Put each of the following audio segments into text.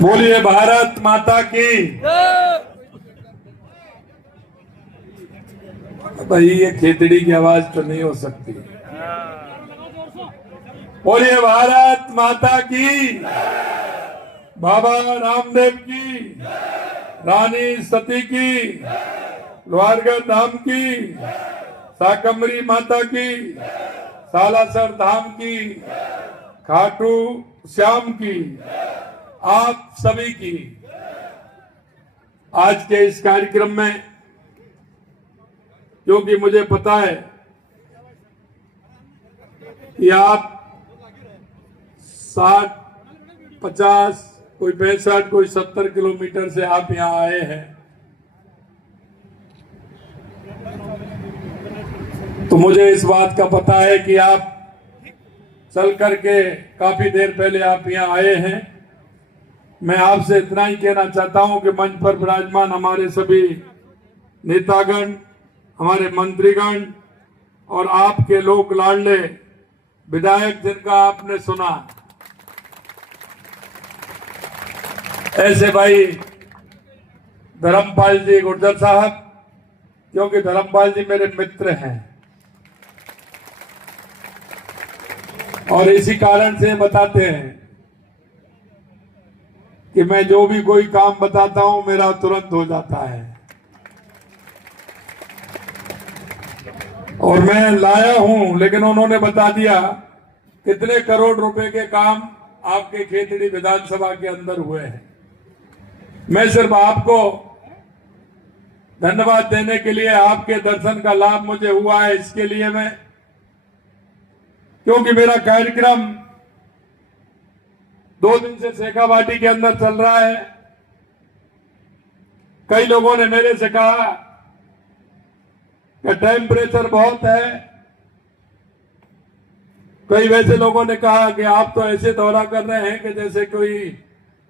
बोलिए भारत माता की। भाई ये खेतड़ी की आवाज तो नहीं हो सकती। बोलिए भारत माता की। बाबा रामदेव की, रानी सती की, लोहारगढ़ धाम की, शाकंभरी माता की, सालासर धाम की, खाटू श्याम की, आप सभी की आज के इस कार्यक्रम में, क्योंकि मुझे पता है कि आप 60, 50, कोई 65, कोई 70 किलोमीटर से आप यहाँ आए हैं, तो मुझे इस बात का पता है कि आप चल करके काफी देर पहले आप यहाँ आए हैं। मैं आपसे इतना ही कहना चाहता हूं कि मंच पर विराजमान हमारे सभी नेतागण, हमारे मंत्रीगण और आपके लोक लाडले विधायक जिनका आपने सुना, ऐसे भाई धर्मपाल जी गुर्जर साहब, क्योंकि धर्मपाल जी मेरे मित्र हैं और इसी कारण से बताते हैं कि मैं जो भी कोई काम बताता हूं मेरा तुरंत हो जाता है। और मैं लाया हूं, लेकिन उन्होंने बता दिया कितने करोड़ रुपए के काम आपके खेतड़ी विधानसभा के अंदर हुए हैं। मैं सिर्फ आपको धन्यवाद देने के लिए, आपके दर्शन का लाभ मुझे हुआ है इसके लिए मैं, क्योंकि मेरा कार्यक्रम 2 दिन से शेखावाटी के अंदर चल रहा है। कई लोगों ने मेरे से कहा कि टेम्परेचर बहुत है, कई वैसे लोगों ने कहा कि आप तो ऐसे दौरा कर रहे हैं कि जैसे कोई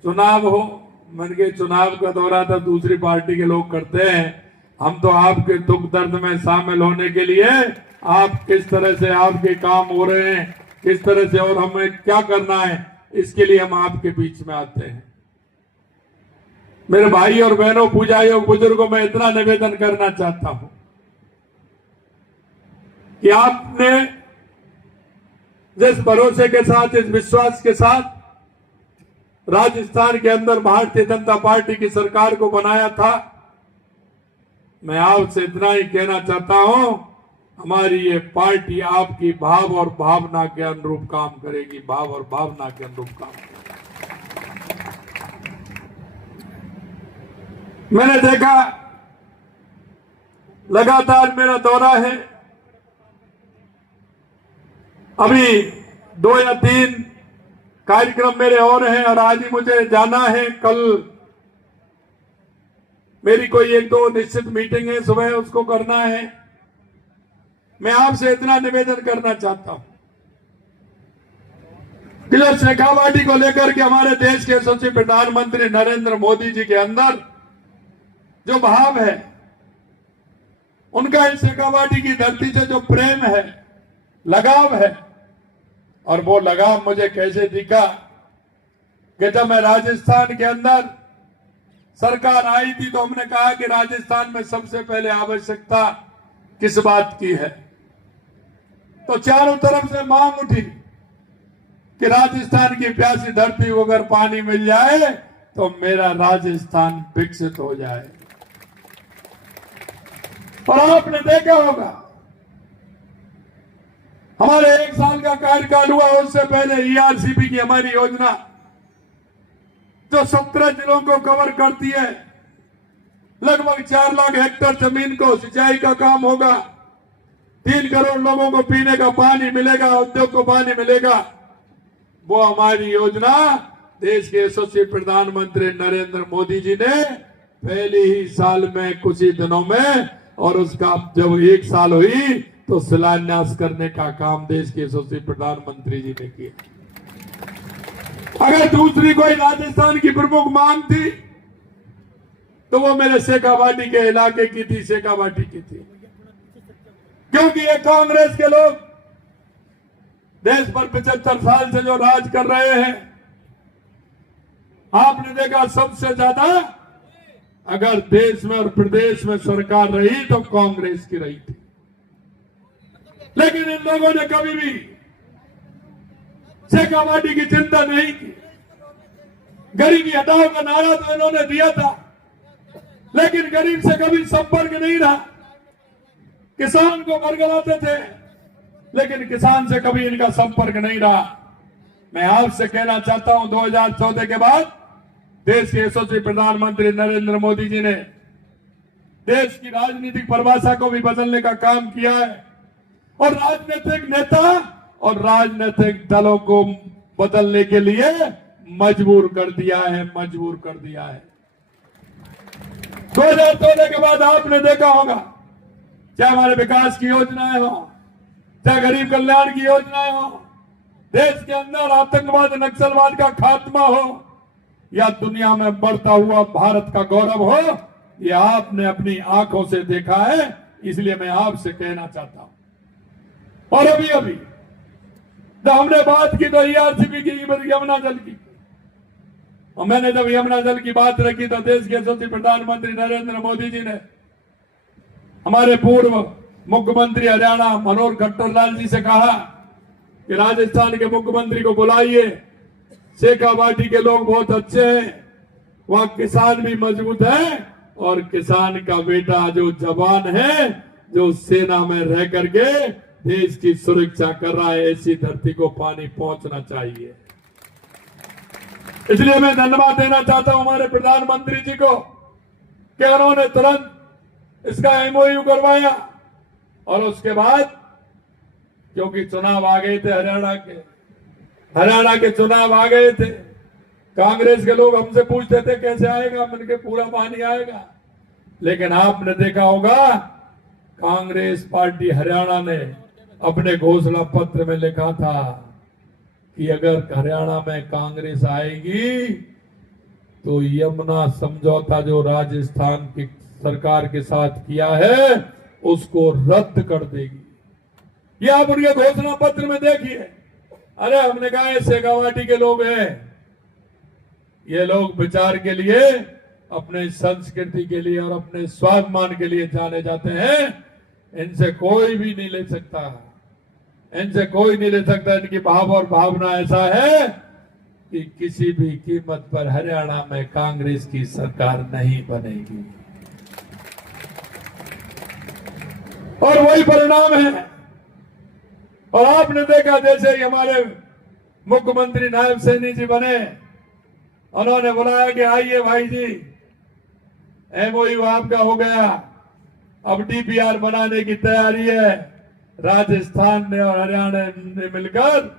चुनाव हो। मन के चुनाव का दौरा तो दूसरी पार्टी के लोग करते हैं, हम तो आपके दुख दर्द में शामिल होने के लिए, आप किस तरह से आपके काम हो रहे हैं, किस तरह से और हमें क्या करना है, इसके लिए हम आपके बीच में आते हैं। मेरे भाई और बहनों, पूजाइयों, बुजुर्गों, मैं इतना निवेदन करना चाहता हूं कि आपने जिस भरोसे के साथ, इस विश्वास के साथ राजस्थान के अंदर भारतीय जनता पार्टी की सरकार को बनाया था, मैं आपसे इतना ही कहना चाहता हूं, हमारी ये पार्टी आपकी भाव और भावना के अनुरूप काम करेगी, भाव और भावना के अनुरूप काम करेगी। मैंने देखा लगातार मेरा दौरा है, अभी 2 या 3 कार्यक्रम मेरे और हैं और आज ही मुझे जाना है। कल मेरी कोई 1-2 निश्चित मीटिंग है, सुबह उसको करना है। मैं आपसे इतना निवेदन करना चाहता हूं कि जब शेखावाटी को लेकर के हमारे देश के यशस्वी प्रधानमंत्री नरेंद्र मोदी जी के अंदर जो भाव है, उनका इस शेखावाटी की धरती से जो प्रेम है, लगाव है, और वो लगाव मुझे कैसे दिखा कि जब मैं राजस्थान के अंदर सरकार आई थी तो हमने कहा कि राजस्थान में सबसे पहले आवश्यकता किस बात की है, तो चारों तरफ से मांग उठी कि राजस्थान की प्यासी धरती को अगर पानी मिल जाए तो मेरा राजस्थान विकसित हो जाए। और आपने देखा होगा हमारे 1 साल का कार्यकाल हुआ, उससे पहले ERCP की हमारी योजना जो 17 जिलों को कवर करती है, लगभग 4 लाख हेक्टेयर जमीन को सिंचाई का काम होगा, 3 करोड़ लोगों को पीने का पानी मिलेगा, उद्योग को पानी मिलेगा। वो हमारी योजना देश के यशस्वी प्रधानमंत्री नरेंद्र मोदी जी ने पहले ही साल में, कुछ ही दिनों में, और उसका जब 1 साल हुई तो शिलान्यास करने का काम देश के यशस्वी प्रधानमंत्री जी ने किया। अगर दूसरी कोई राजस्थान की प्रमुख मांग थी तो वो मेरे शेखावाटी के इलाके की थी, शेखावाटी की थी, क्योंकि ये कांग्रेस के लोग देश पर 75 साल से जो राज कर रहे हैं, आपने देखा सबसे ज्यादा अगर देश में और प्रदेश में सरकार रही तो कांग्रेस की रही थी, लेकिन इन लोगों ने कभी भी शेखावाटी की चिंता नहीं की। गरीबी हटाओ का नारा तो इन्होंने दिया था, लेकिन गरीब से कभी संपर्क नहीं रहा। किसान को बरगलाते थे, लेकिन किसान से कभी इनका संपर्क नहीं रहा। मैं आपसे कहना चाहता हूं, 2014 के बाद देश के यशस्वी प्रधानमंत्री नरेंद्र मोदी जी ने देश की राजनीतिक परिभाषा को भी बदलने का काम किया है और राजनीतिक नेता और राजनीतिक दलों को बदलने के लिए मजबूर कर दिया है। 2014 के बाद आपने देखा होगा, चाहे हमारे विकास की योजनाएं हो, चाहे गरीब कल्याण की योजनाएं हो, देश के अंदर आतंकवाद नक्सलवाद का खात्मा हो, या दुनिया में बढ़ता हुआ भारत का गौरव हो, ये आपने अपनी आंखों से देखा है। इसलिए मैं आपसे कहना चाहता हूं। और अभी जब हमने बात की तो ERCP की, यमुना जल की, और मैंने जब यमुना जल की बात रखी तो देश के यशस्वी प्रधानमंत्री नरेंद्र मोदी जी ने हमारे पूर्व मुख्यमंत्री हरियाणा मनोहर खट्टर लाल जी से कहा कि राजस्थान के मुख्यमंत्री को बुलाइए, शेखावाटी के लोग बहुत अच्छे हैं, वहां किसान भी मजबूत है और किसान का बेटा जो जवान है, जो सेना में रह करके देश की सुरक्षा कर रहा है, ऐसी धरती को पानी पहुंचना चाहिए। इसलिए मैं धन्यवाद देना चाहता हूं हमारे प्रधानमंत्री जी को कि उन्होंने तुरंत इसका MOU करवाया। और उसके बाद क्योंकि चुनाव आ गए थे, हरियाणा के चुनाव आ गए थे, कांग्रेस के लोग हमसे पूछते थे कैसे आएगा, मैंने कहा पूरा पानी आएगा। लेकिन आपने देखा होगा, कांग्रेस पार्टी हरियाणा ने अपने घोषणा पत्र में लिखा था कि अगर हरियाणा में कांग्रेस आएगी तो यमुना समझौता जो राजस्थान की सरकार के साथ किया है उसको रद्द कर देगी। ये आप उनके घोषणा पत्र में देखिए। अरे हमने कहा ये शेखावाटी के लोग हैं, ये लोग विचार के लिए, अपने संस्कृति के लिए और अपने स्वाभिमान के लिए जाने जाते हैं। इनसे कोई भी नहीं ले सकता, इनकी भाव और भावना ऐसा है कि किसी भी कीमत पर हरियाणा में कांग्रेस की सरकार नहीं बनेगी। और वही परिणाम है। और आपने देखा जैसे ही हमारे मुख्यमंत्री नायब सैनी जी बने, उन्होंने बुलाया कि आइए भाई जी, MOU आपका हो गया, अब DPR बनाने की तैयारी है। राजस्थान ने और हरियाणा ने मिलकर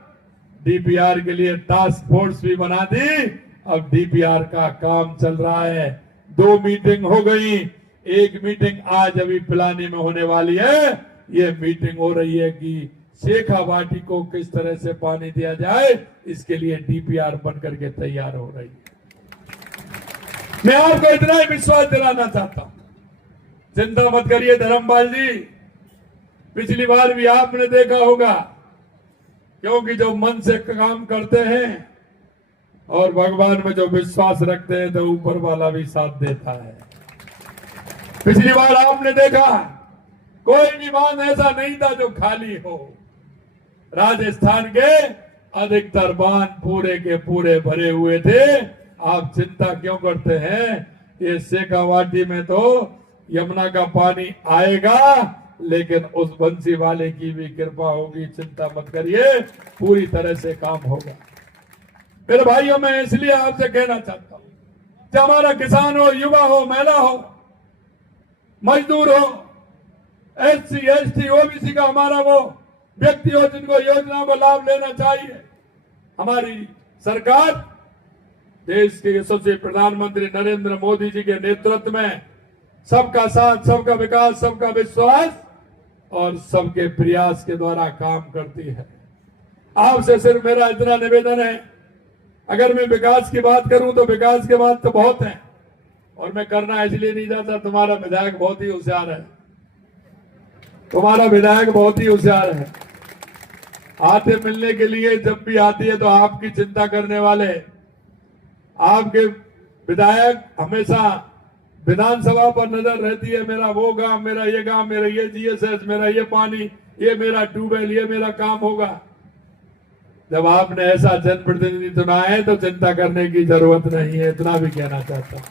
DPR के लिए टास्क फोर्स भी बना दी। अब DPR का काम चल रहा है। 2 मीटिंग हो गई, एक मीटिंग आज अभी पिलानी में होने वाली है। ये मीटिंग हो रही है कि शेखावाटी को किस तरह से पानी दिया जाए, इसके लिए DPR बनकर के तैयार हो रही है। मैं आपको इतना ही विश्वास दिलाना चाहता हूं, चिंता मत करिए धर्मपाल जी। पिछली बार भी आपने देखा होगा, क्योंकि जो मन से काम करते हैं और भगवान में जो विश्वास रखते हैं तो ऊपर वाला भी साथ देता है। पिछली बार आपने देखा कोई भी बांध ऐसा नहीं था जो खाली हो। राजस्थान के अधिकतर बांध पूरे के पूरे भरे हुए थे। आप चिंता क्यों करते हैं? ये शेखावाटी में तो यमुना का पानी आएगा, लेकिन उस बंसी वाले की भी कृपा होगी। चिंता मत करिए, पूरी तरह से काम होगा। मेरे भाइयों, मैं इसलिए आपसे कहना चाहता हूं, चाहे हमारा किसान हो, युवा हो, महिला हो, मजदूर हो, SC ST OBC का हमारा वो व्यक्ति हो जिनको योजना को लाभ लेना चाहिए, हमारी सरकार देश के यशस्वी प्रधानमंत्री नरेंद्र मोदी जी के नेतृत्व में सबका साथ, सबका विकास, सबका विश्वास और सबके प्रयास के द्वारा काम करती है। आपसे सिर्फ मेरा इतना निवेदन है, अगर मैं विकास की बात करूं तो विकास के बाद तो बहुत है, और मैं करना इसलिए नहीं चाहता, तुम्हारा विधायक बहुत ही होशियार है, तुम्हारा विधायक बहुत ही होशियार है। आते मिलने के लिए जब भी आती है तो आपकी चिंता करने वाले, आपके विधायक हमेशा विधानसभा पर नजर रहती है, मेरा वो गांव, मेरा ये गांव, मेरा ये जीएसएस, मेरा ये पानी, ये मेरा ट्यूबवेल, ये मेरा काम होगा। जब आपने ऐसा जनप्रतिनिधि चुना है तो चिंता करने की जरूरत नहीं है, इतना भी कहना चाहता हूं।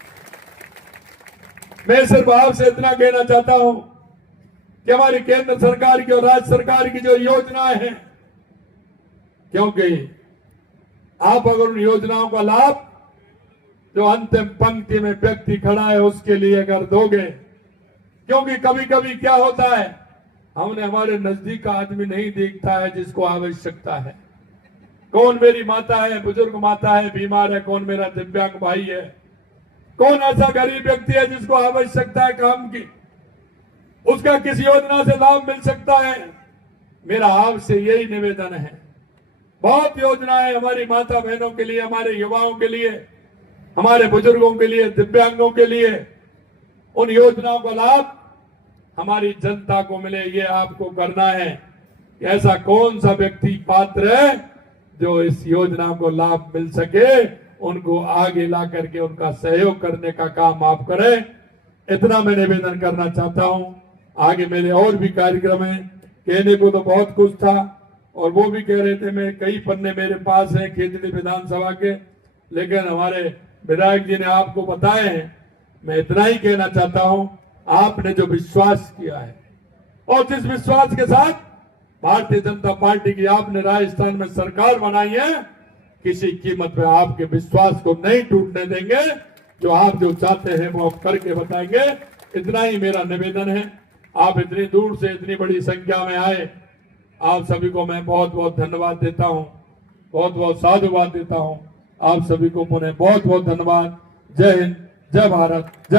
मैं सिर्फ आपसे इतना कहना चाहता हूं कि हमारी केंद्र सरकार की और राज्य सरकार की जो योजनाएं हैं, क्योंकि आप अगर उन योजनाओं का लाभ जो अंतिम पंक्ति में व्यक्ति खड़ा है उसके लिए अगर दोगे, क्योंकि कभी कभी क्या होता है, हमने हमारे नजदीक का आदमी नहीं देखता है जिसको आवश्यकता है। कौन मेरी माता है, बुजुर्ग माता है, बीमार है, कौन मेरा दिव्यांग भाई है, कौन ऐसा गरीब व्यक्ति है जिसको आवश्यकता है काम की, उसका किस योजना से लाभ मिल सकता है। मेरा आपसे यही निवेदन है, बहुत योजनाएं हमारी माता बहनों के लिए, हमारे युवाओं के लिए, हमारे बुजुर्गों के लिए, दिव्यांगों के लिए, उन योजनाओं का लाभ हमारी जनता को मिले, ये आपको करना है। ऐसा कौन सा व्यक्ति पात्र है जो इस योजना को लाभ मिल सके, उनको आगे ला करके उनका सहयोग करने का काम आप करें, इतना मैं निवेदन करना चाहता हूं। आगे मेरे और भी कार्यक्रम है, कहने को तो बहुत कुछ था, और वो भी कह रहे थे, मैं कई पन्ने मेरे पास है खेतड़ी विधानसभा के, लेकिन हमारे विधायक जी ने आपको बताए हैं। मैं इतना ही कहना चाहता हूं, आपने जो विश्वास किया है और जिस विश्वास के साथ भारतीय जनता पार्टी की आपने राजस्थान में सरकार बनाई है, किसी कीमत पे आपके विश्वास को नहीं टूटने देंगे। जो आप जो चाहते हैं वो आप करके बताएंगे, इतना ही मेरा निवेदन है। आप इतनी दूर से इतनी बड़ी संख्या में आए, आप सभी को मैं बहुत बहुत धन्यवाद देता हूं, बहुत बहुत साधुवाद देता हूं। आप सभी को पुनः बहुत बहुत धन्यवाद। जय हिंद, जय भारत, जय